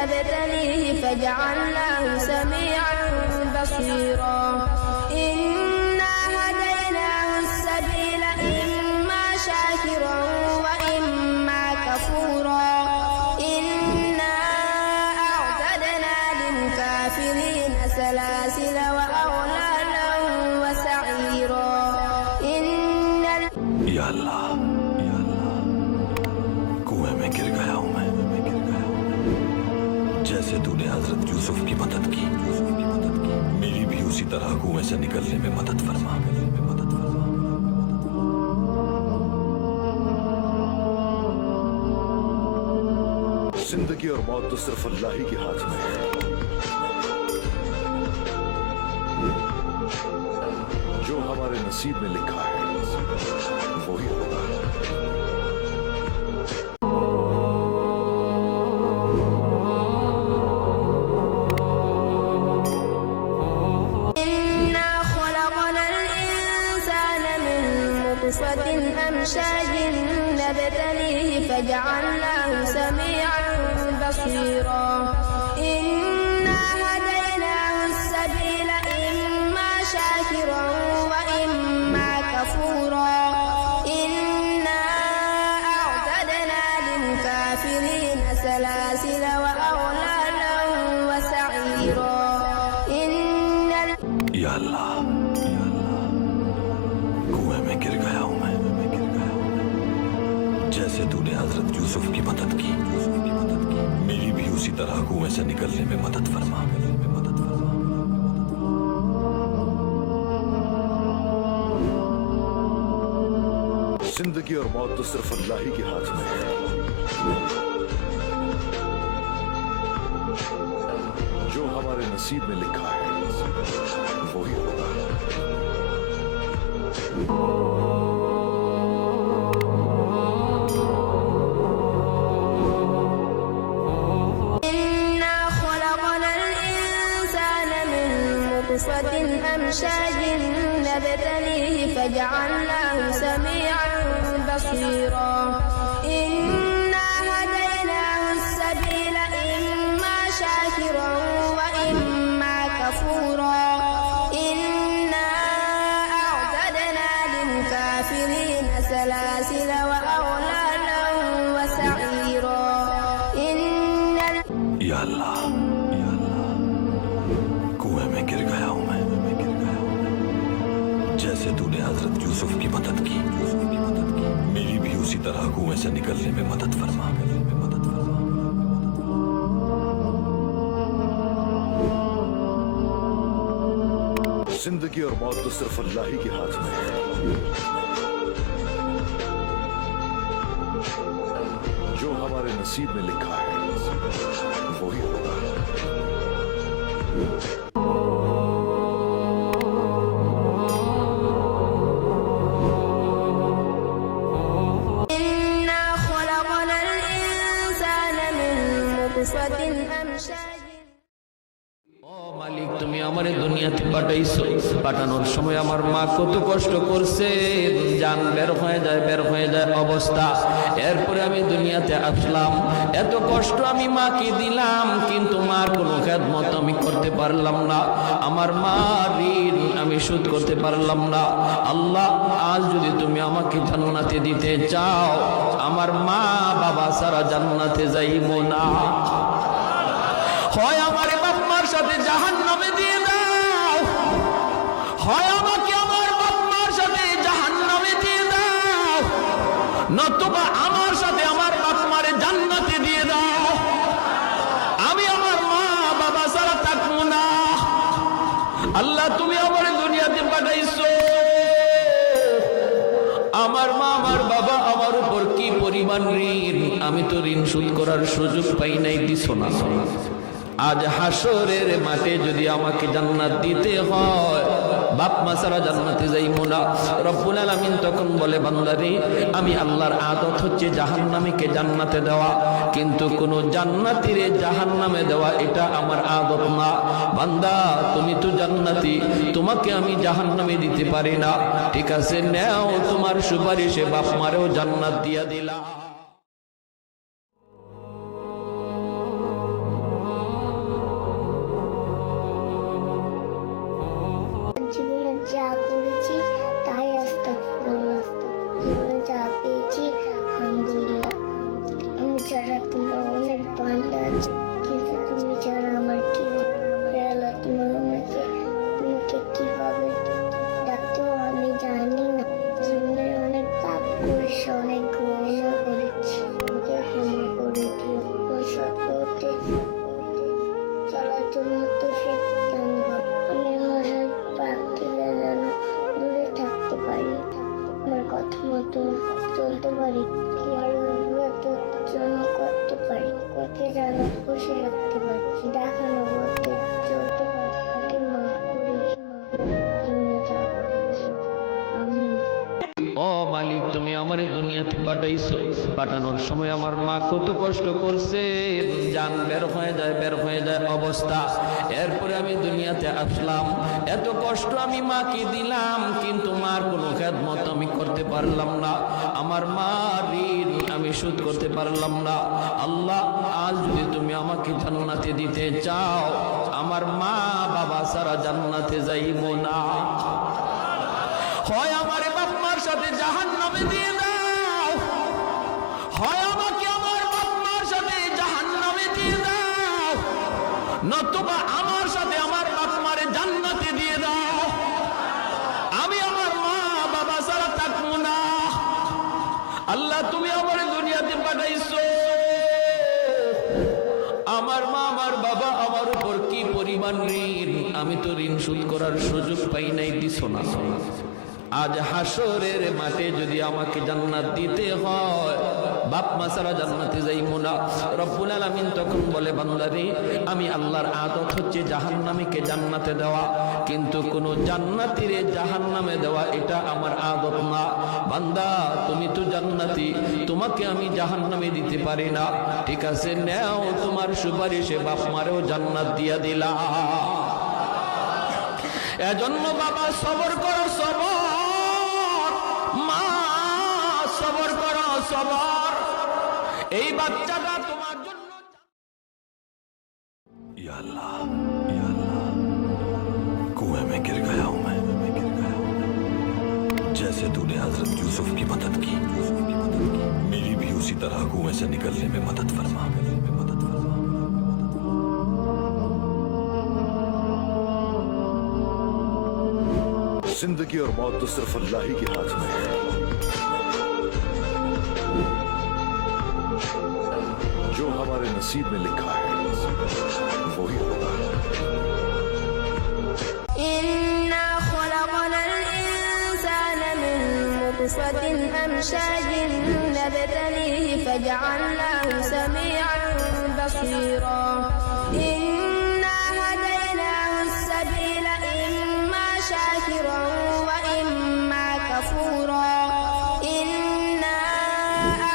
نبتليه فجعلناه سميعا بصيرا إنا هديناه السبيل إما شاكرا وإما كفورا إنا أعتدنا للكافرين سلاسل وأغلالا وسعيرا या अल्लाह कुएं में गिर गया हूं मैं जैसे तूने हजरत यूसुफ की मदद की मेरी भी उसी तरह कुएं से निकलने में मदद फरमा। जिंदगी और मौत तो सिर्फ अल्लाह ही के हाथ में है। जो हमारे नसीब में लिखा है वही होगा। أمشاج نبتليه فجعلناه سميعا بصيرا إنا هديناه السبيل إما شاكرا وإما كفورا إنا أعتدنا للكافرين سلاسل وأغلالا وسعيرا या अल्लाह कुएं में गिर गया हूं मैं जैसे तूने हजरत यूसुफ की मदद की मेरी भी उसी तरह कुएं से निकलने में मदद फरमा। जिंदगी और मौत तो सिर्फ अल्लाह ही के हाथ में है। जो हमारे नसीब में लिखा है वही होगा। أمشاج نبتليه فجعلناه سميعا بصيرا إنا هديناه السبيل إما شاكرا وإما كفورا إنا أعتدنا للكافرين سلاسل وأغلالا وسعيرا या अल्लाह कुएं में गिर गया हूं मैं जैसे तूने हजरत यूसुफ की मदद की मेरी भी उसी तरह कुएं से निकलने में मदद फरमा। जिंदगी और मौत तो सिर्फ अल्लाह ही के हाथ में है। जो हमारे नसीब में लिखा है वही होगा। মালিক তুমি আমারে দুনিয়াতে পাঠাইছো, পাঠানোর সময় আমার মা কত কষ্ট করছে, জান বের হয়ে যায় অবস্থা। এরপরে আমি দুনিয়াতে আসলাম, এত কষ্ট আমি মাকে দিলাম, কিন্তু মার কোনো খেদমত আমি করতে পারলাম না। আমার মার ঋণ আমি শোধ করতে পারলাম না। আল্লাহ, আজ যদি তুমি আমাকে জান্নাতে দিতে চাও, আমার মা বাবা সারা জান্নাতে যাইবো না। হয় আমার বাপ মার সাথে জাহান্নামে দিয়ে দাও, হয় আমাকে আমার বাপ মার সাথে জাহান্নামে দিয়ে দাও, নতুবা আমার সাথে আমার বাপ মারে জান্নাতে দিয়ে দাও। আমি আমার মা বাবা ছাড়া থাকবো না। আল্লাহ, তুমি আমার দুনিয়াতে পাঠাইছো, আমার মা আমার বাবা আমার উপর কি পরিমাণ ঋণ, আমি তো ঋণ শোধ করার সুযোগ পাই নাই, দিছো না। আজ হাসরের মাঠে যদি আমাকে জান্নাত দিতে হয়, বাপ মা ছাড়া জান্নাতে যাইবো না। রব্বুল আলামিন তখন বলে, বান্দারে, আমি আল্লাহর আদত হচ্ছে জাহান্নামীকে জান্নাতে দেওয়া, কিন্তু কোন জান্নাতীরে জাহান্নামে দেওয়া এটা আমার আদত না। বান্দা, তুমি তো জান্নাতি, তোমাকে আমি জাহান্নামে দিতে পারি না। ঠিক আছে, নেও, তোমার সুপারিশে বাপ মারেও জান্নাত দিয়া দিলা। যেন খুশি রাখতে পারি, দেখানো বলতে চলতে পারি, মা করিস আমি ও মালিক, তুমি আমার দুনিয়াতে পাঠাইছো, পাঠানোর সময় আমার মা কত কষ্ট করছে, জান বের হয়ে যায় অবস্থা। এরপরে আমি দুনিয়াতে আসলাম, এত কষ্ট আমি মাকে দিলাম, কিন্তু মার কোনো খেদমত আমি করতে পারলাম না, আমার মার ঋণ আমি শোধ করতে পারলাম না। আল্লাহ, আজ যদি তুমি আমাকে জান্নাতে দিতে চাও, আমার মা বাবা সারা জান্নাতে যাইব না, হয় আমার বাপ মার সাথে জাহান্নামে দিয়ে দাও, হয় আমাকে আমার বাপ মার সাথে জাহান্নামে দিয়ে দাও, নতুবা আমার সাথে আমার বাপ মারে জান্নাতে দিয়ে দাও। আমি আমার মা বাবা ছাড়া থাকবো না। আল্লাহ, তুমি আমার দুনিয়াতে পাঠাইছো, আমার মা আমার বাবা আমার উপর কি পরিমাণ ঋণ, আমি তো ঋণ শোধ করার সুযোগ পাই নাই, দিছো না। আজ হাসরের মাঠে যদি আমাকে জান্নাত দিতে হয়, বাপ মা ছাড়া জান্নাতে যাইবো না। রব্বুল আলামিন তখন বলে, বান্দারে, আমি আল্লাহর আদত হচ্ছে জাহান্নামীকে জান্নাতে দেওয়া, কিন্তু কোন জান্নাতীরে জাহান্নামে দেওয়া এটা আমার আদত না। বান্দা, তুমি তো জান্নাতি, তোমাকে আমি জাহান্নামে দিতে পারি না, ঠিক আছে, নেও তোমার সুপারিশে বাপ মারেও জান্নাত দিয়া দিলা। এজন্য বাবা সবর করো, সবর, মা সবর করো, সবর। এই বাচ্চাটা তোমার জন্য। या अल्लाह, कुएं में गिर गया हूं मैं, जैसे तूने हजरत यूसुफ की मदद की, मेरी भी उसी तरह कुएं से निकलने में मदद फरमा। जिंदगी और मौत तो सिर्फ अल्लाह ही के हाथ में है। जो हमारे नसीब में लिखा है वही होगा। إنا خلقنا الإنسان من نطفة أمشاج نبتليه فجعلناه سميعا بصيرا إنا هديناه السبيل إما شاكرا وإما كفورا إنا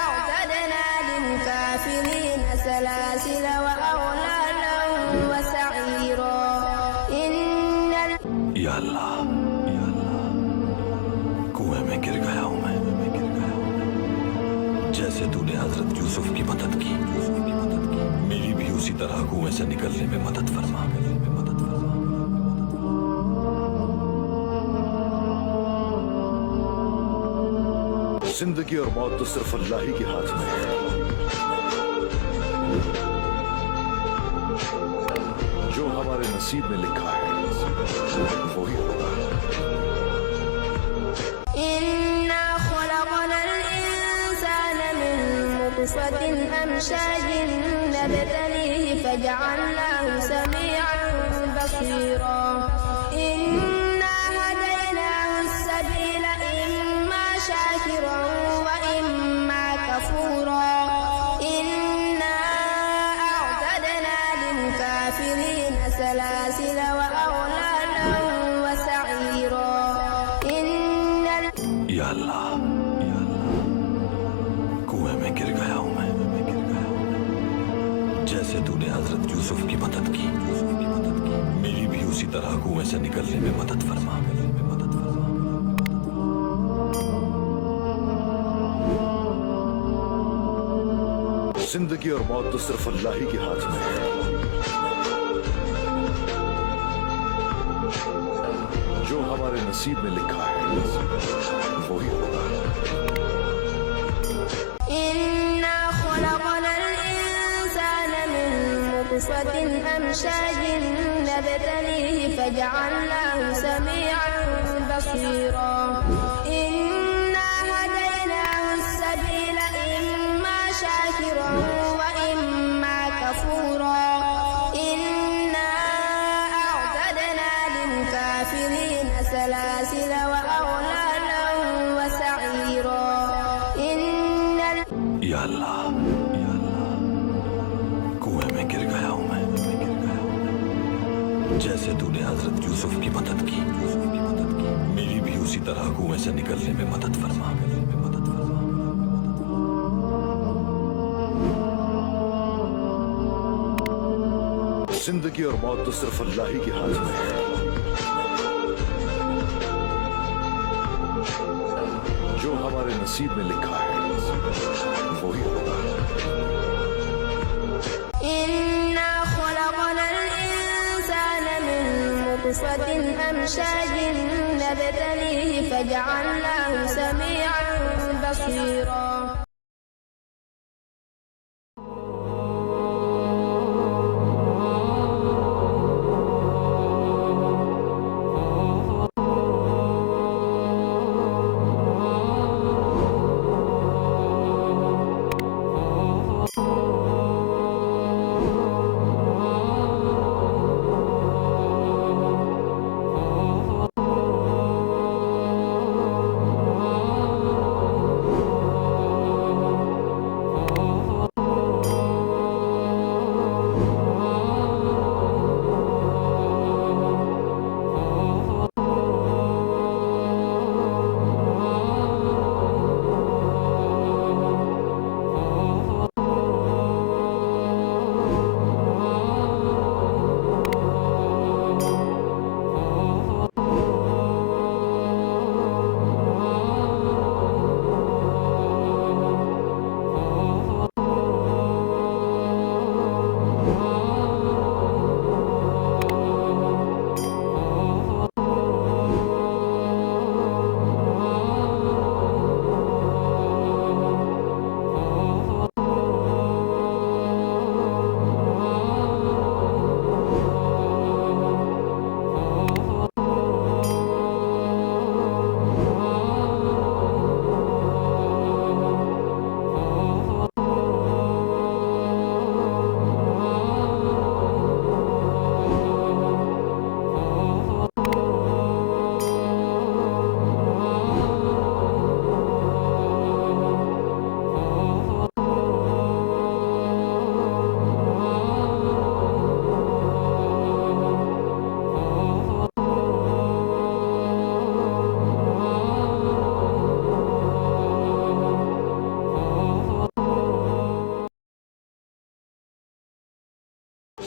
أعتدنا للكافرين سلاسل وأغلالا وسعيرا या अल्लाह, कुएं में गिर गया हूं मैं, जैसे तूने हजरत यूसुफ की मदद की, मेरी भी उसी तरह कुएं से निकलने में मदद फरमा। जिंदगी और मौत तो सिर्फ अल्लाह ही के हाथ में है। जो हमारे नसीब में लिखा है वही होगा। إنا خلقنا الإنسان من نطفة أمشاج نبتليه فجعلناه سميعا بصيرا إنا هديناه السبيل إما شاكرا وإما كفورا إنا أعتدنا للكافرين سلاسل وأغلالا وسعيرا या अल्लाह, कुएं में गिर गया हूं मैं, जैसे तूने हजरत यूसुफ की मदद की, मेरी भी उसी तरह कुएं से निकलने में मदद फरमा। जिंदगी और मौत तो सिर्फ अल्लाह ही के हाथ में है। जो हमारे नसीब में लिखा है वही होगा। إنا خلقنا الإنسان من نطفة أمشاج نبتليه فجعلناه سميعا بصيرا إنا هديناه السبيل إما شاكرا وإما كفورا إنا أعتدنا للكافرين سلاسل وأغلالا وسعيرا या अल्लाह, जैसे तूने हजरत यूसुफ की मदद की मेरी भी उसी तरह कुएं से निकलने में मदद फरमा। जिंदगी और मौत तो सिर्फ अल्लाह ही के हाथ में है। जो हमारे नसीब में लिखा है वो ही होगा। إنا خلقنا الإنسان من نطفة أمشاج نبتليه فجعلناه سميعا بصيرا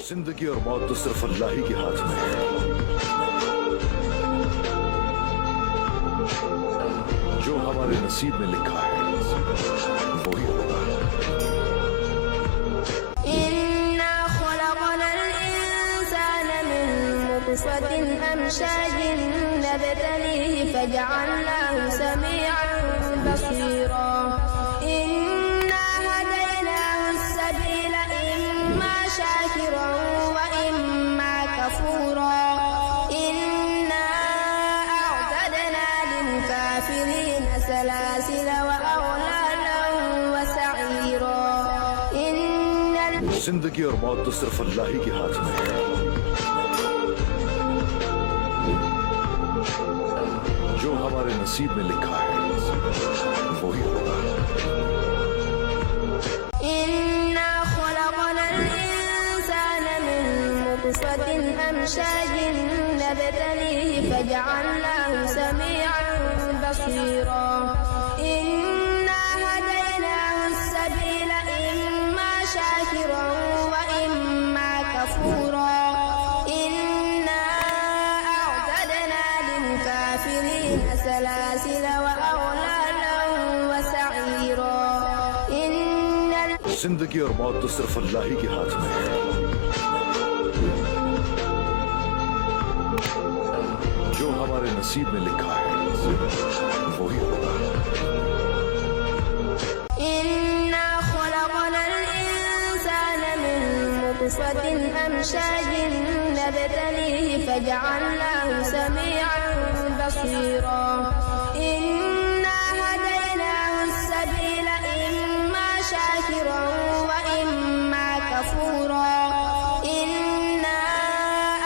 जिंदगी और मौत तो सिर्फ अल्लाह ही के हाथ में है। जो हमारे नसीब में लिखा है वो ही होगा। إنا خلقنا الإنسان من نطفة أمشاج نبتليه فجعلناه سميعا بصيرا إنا هديناه السبيل إما شاكرا وإما كفورا إنا أعتدنا للكافرين سلاسل وأغلالا وسعيرا जिंदगी और मौत तो सिर्फ अल्लाह ही के हाथ में है। जो हमारे नसीब में लिखा है वो ही होगा। إنا خلقنا الإنسان من نطفة أمشاج نبتليه فجعلناه سميعا بصيرا إنا هديناه السبيل إما شاكرا وإما كفورا إنا أعتدنا للكافرين سلاسل وأغلالا وسعيرا जिंदगी और मौत तो सिर्फ अल्लाह ही के हाथ में है। जो हमारे नसीब में लिखा है वो ही होगा। إنا خلقنا الإنسان من نطفة أمشاج نبتليه فجعلناه سميعا بصيرا إنا هديناه السبيل إما شاكرا وإما كفورا إنا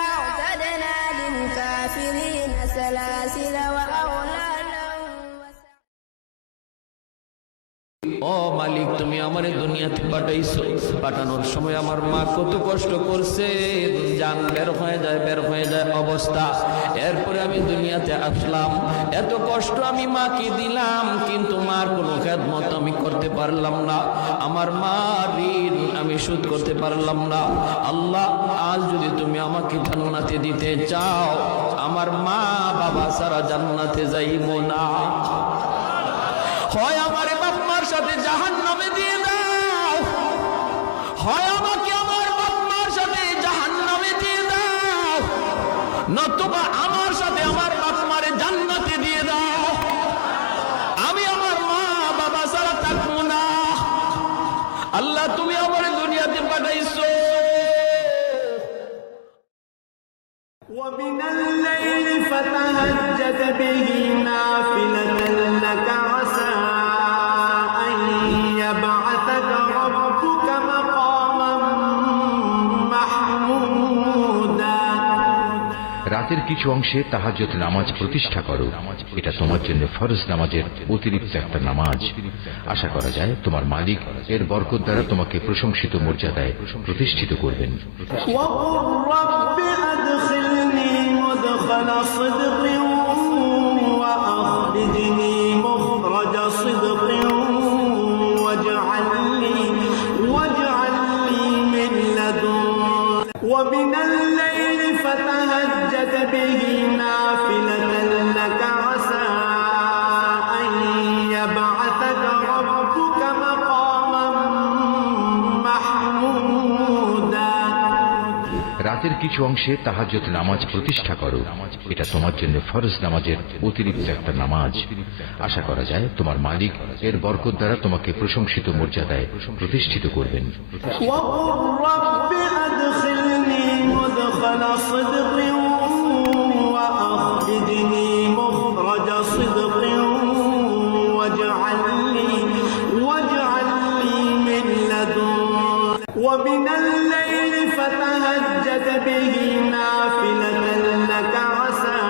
أعتدنا للكافرين سلاسل وأغلالا মালিক তুমি আমারে দুনিয়াতে পাঠাইছো, পাঠানোর সময় আমার মা কত কষ্ট করছে, জান বের হয়ে যায় অবস্থা। এরপরে আমি দুনিয়াতে আসলাম, এত কষ্ট আমি মাকে দিলাম, কিন্তু মার কোনো খেদমত আমি করতে পারলাম না, আমার মার ঋণ আমি শোধ করতে পারলাম না। আল্লাহ, আজ যদি তুমি আমাকে জান্নাতে দিতে চাও, আমার মা বাবা সারা জান্নাতে যাইব না, হয় আমার বাপ মার সাথে জাহান্নামে দিয়ে দাও, হয় আমাকে আমার বাপ মার সাথে জাহান্নামে দিয়ে দাও, নতুবা আমার সাথে আমার বাপ মারে জান্নাতে দিয়ে দাও, আমি আমার মা বাবা ছাড়া থাকবো না। আল্লাহ তুমি আমার দুনিয়াতে পাঠাইছো। ومن الليل فتهجد به نافلة لك عسى أن يبعثك ربك مقاما محمودا। রাতের কিছু অংশে তাহাজ্জুদ নামাজ প্রতিষ্ঠা করো, এটা তোমার জন্য ফরজ নামাজের অতিরিক্ত একটা নামাজ। আশা করা যায় তোমার মালিক এর বরকত দ্বারা তোমাকে প্রশংসিত মর্যাদায় প্রতিষ্ঠিত করবেন। وقل رب أدخلني مدخل صدق وأخرجني مخرج صدق واجعل لي من لدنك ومن الليل فتهجد به نافلة لك عسى أن يبعثك ربك مقاما محمودا। রাতের কিছু অংশে তাহাজ্জুদ নামাজ প্রতিষ্ঠা করো, এটা তোমার জন্য ফরজ নামাজের অতিরিক্ত একটা নামাজ। আশা করা যায় তোমার মালিক এর বরকত দ্বারা তোমাকে প্রশংসিত মর্যাদায় প্রতিষ্ঠিত করবেন। وقل رب أدخلني مدخل صدق وأخرجني مخرج صدق واجعل لي من لدنك ومن الليل فتهجد به نافلة لك عسى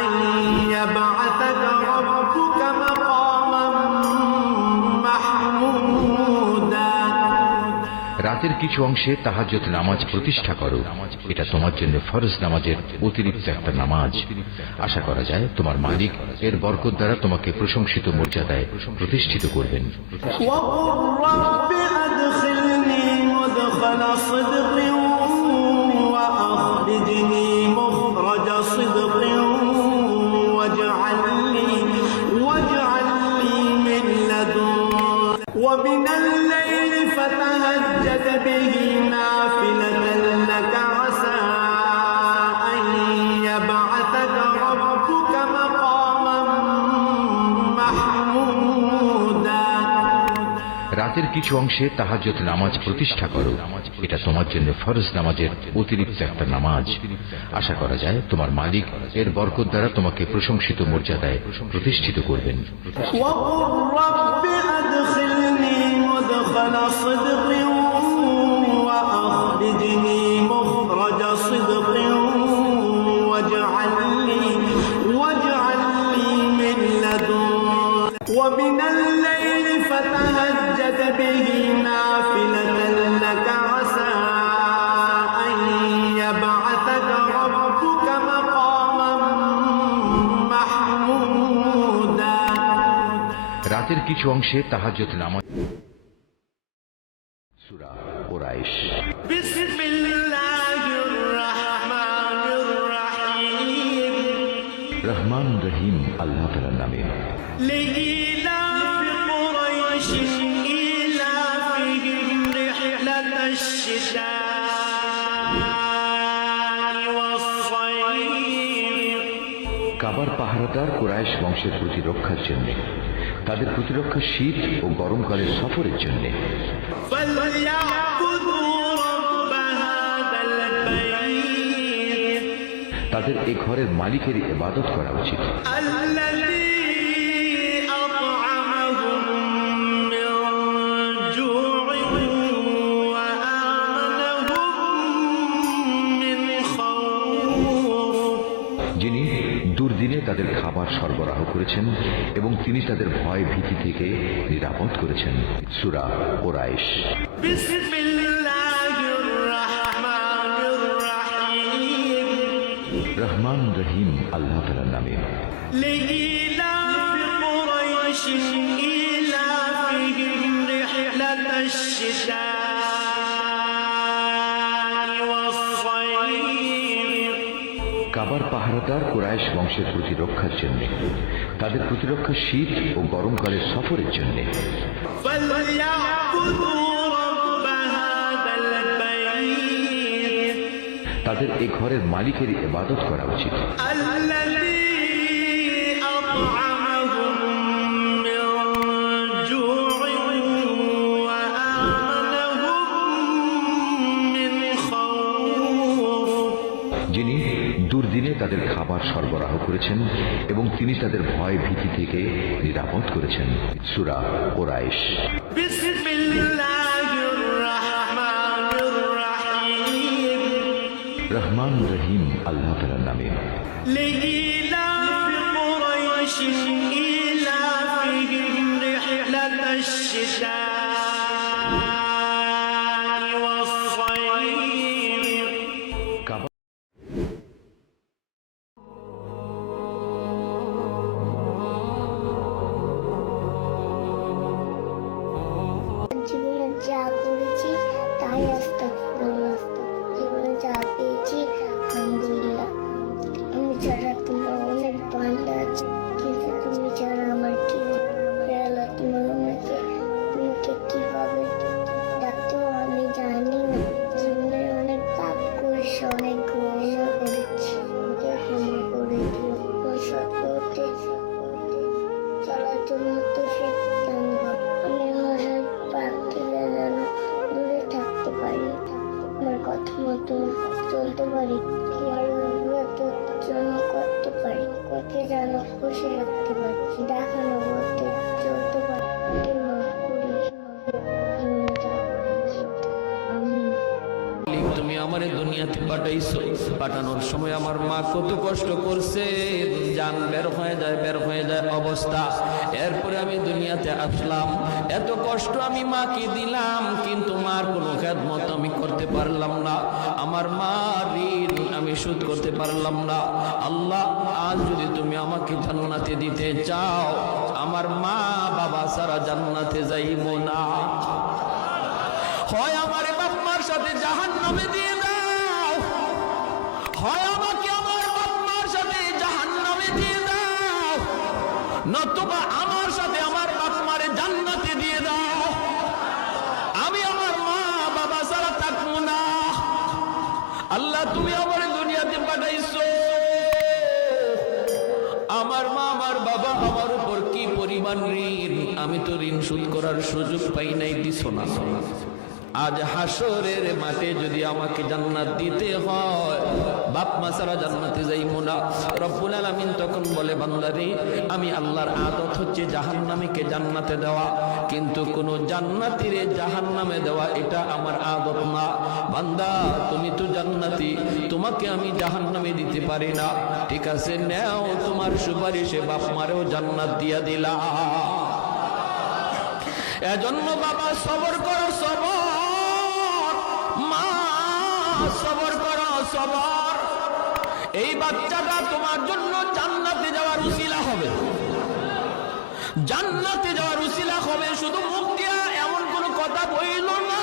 أن يبعثك ربك مقاما محمودا। রাতের কিছু অংশে তাহাজ্জুদ নামাজ প্রতিষ্ঠা করো, এটা তোমার জন্য ফরজ নামাজের অতিরিক্ত একটা নামাজ। আশা করা যায় তোমার মালিক এর বরকত দ্বারা তোমাকে প্রশংসিত মর্যাদায় প্রতিষ্ঠিত করবেন। وقل رب أدخلني مدخل صدق وأخرجني مخرج صدق واجعل لي من لدنك ومن الليل فتهجد به نافلة لك عسى أن يبعثك ربك مقاما محمودا। রাতের কিছু অংশে তাহাজ্জুদ নামাজ প্রতিষ্ঠা করো, এটা তোমার জন্য ফরজ নামাজের অতিরিক্ত একটা নামাজ। আশা করা যায় তোমার মালিক এর বরকত দ্বারা তোমাকে প্রশংসিত মর্যাদায় প্রতিষ্ঠিত করবেন। وقل رب أدخلني مدخل صدق وأخرجني مخرج صدق واجعل لي من لدنك ومن الليل فتهجد به نافلة لك عسى أن يبعثك ربك مقاما محمودا। রাতের কিছু অংশে তাহাজ্জুদ নামাজ। সূরা কুরাইশ। بسم الله الرحمن الرحيم রহমান রহিম আল্লাহ তাআলার নামে। لإيلاف قريش إيلافهم رحلة الشتاء والصيف। কাবার পাহারাদার কুরাইশ বংশের প্রতিরক্ষার জন্য, তাদের প্রতিরক্ষা শীত ও গরমকালের সফরের জন্য। فليعبدوا رب هذا البيت তাদের এই ঘরের মালিকের ইবাদত করা উচিত, الذي أطعمهم من جوع وآمنهم من خوف। যিনি দুর্দিনে তাদের তাদের খাবার সরবরাহ করেছেন এবং তিনি তাদের ভয় ভীতি থেকে নিরাপদ করেছেন। সূরা কুরাইশ। بسم الله الرحمن الرحيم রহমান রহিম আল্লাহ তাআলার নামে। لإيلاف قريش إيلافهم رحلة الشتاء والصيف কাবার পাহারাদার কুরাইশ বংশের প্রতিরক্ষার জন্য, তাদের প্রতিরক্ষা শীত ও গরমকালের সফরের জন্য। فليعبدوا رب هذا البيت তাদের এই ঘরের মালিকের ইবাদত করা উচিত, الذي أطعمهم من جوع وآمنهم من خوف যিনি দুর্দিনে তাদের খাবার সরবরাহ করেছেন এবং তিনি তাদের ভয় ভীতি থেকে নিরাপদ করেছেন। সূরা কুরাইশ। بسم الله الرحمن الرحيم রহমান রহিম আল্লাহ তাআলার নামে। لإيلاف قريش إيلافهم رحلة الشتاء والصيف কাবা জীবনে যা করেছি তাই আস্তাগফিরুল্লাহ, জীবনে যা পেয়েছি আলহামদুলিল্লাহ। আমি ছাড়া তোমার অনেক বান্দা আছে, কিন্তু তুমি ছাড়া আমার কি আল্লাহ, তোমার তোমাকে কিভাবে ডাকতেও আমি জানি না। জীবনে অনেক পাপ করেছি, অনেক গুনাহ করেছি, আমাকে ক্ষমা করে দিও। ওই সত্যতে চলার জন্য তো শিখতাম না। আমি আমার পাপ থেকে যেন দূরে থাকতে পারি, আমার কথা মতো চলতে পারি, কি আরো জন্য করতে পারি, ওকে যেন খুশি রাখতে পারি, দেখানো করতে চলতে পারি। মাফ করিস, আমি তুমি আমার দুনিয়াতে পাঠাইছো, পাঠানোর সময় আমার মা কত কষ্ট করছে, জান বের হয়ে যায় অবস্থা। এরপরে আমি দুনিয়াতে আসলাম, এত কষ্ট আমি মাকে দিলাম, কিন্তু মার কোনো খেদমত আমি করতে পারলাম না, আমার মার ঋণ আমি শোধ করতে পারলাম না। আল্লাহ, আজ যদি তুমি আমাকে জান্নাতে দিতে চাও, আমার মা বাবা সারা জান্নাতে যাইব না, হয় আমার বাপ মার সাথে জাহান্নামে দিয়ে দাও, হয় আমাকে আমার বাপ মার সাথে জাহান্নামে দিয়ে দাও, নতুবা আমার সাথে আমার বাপ মারে জান্নাতে দিয়ে দাও। আমি আমার মা বাবা ছাড়া থাকবো না। আল্লাহ, তুমি আমার দুনিয়াতে পাঠাইছো, আমার মা আমার বাবা আমার উপর কি পরিমাণ ঋণ, আমি তো ঋণ শোধ করার সুযোগ পাই নাই, দিছো না। আজ হাসরের মাঠে যদি আমাকে জান্নাত দিতে হয়, বাপ মা ছাড়া জান্নাতে যাইবো না। রব্বুল আলামিন তখন বলে, বান্দারে, আমি আল্লাহর আদত হচ্ছে জাহান্নামীকে জান্নাতে দেওয়া, কিন্তু কোন জান্নাতীরে জাহান্নামে দেওয়া এটা আমার আদত না। বান্দা, তুমি তো জান্নাতি, তোমাকে আমি জাহান্নামে দিতে পারি না, ঠিক আছে, নেও তোমার সুপারিশে বাপ মারেও জান্নাত দিয়া দিলা। এজন্য বাবা সবর করো, সবর, মা সবর করো, সবর। এই বাচ্চাটা তোমার জন্য জান্নাতে যাওয়ার উসিলা হবে, জান্নাতে যাওয়ার উসিলা হবে। শুধু মুখ দিয়া এমন কোন কথা বইল না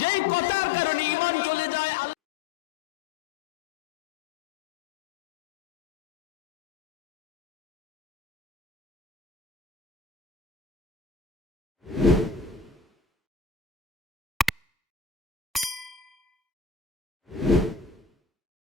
যেই কথার কারণে ঈমান চলে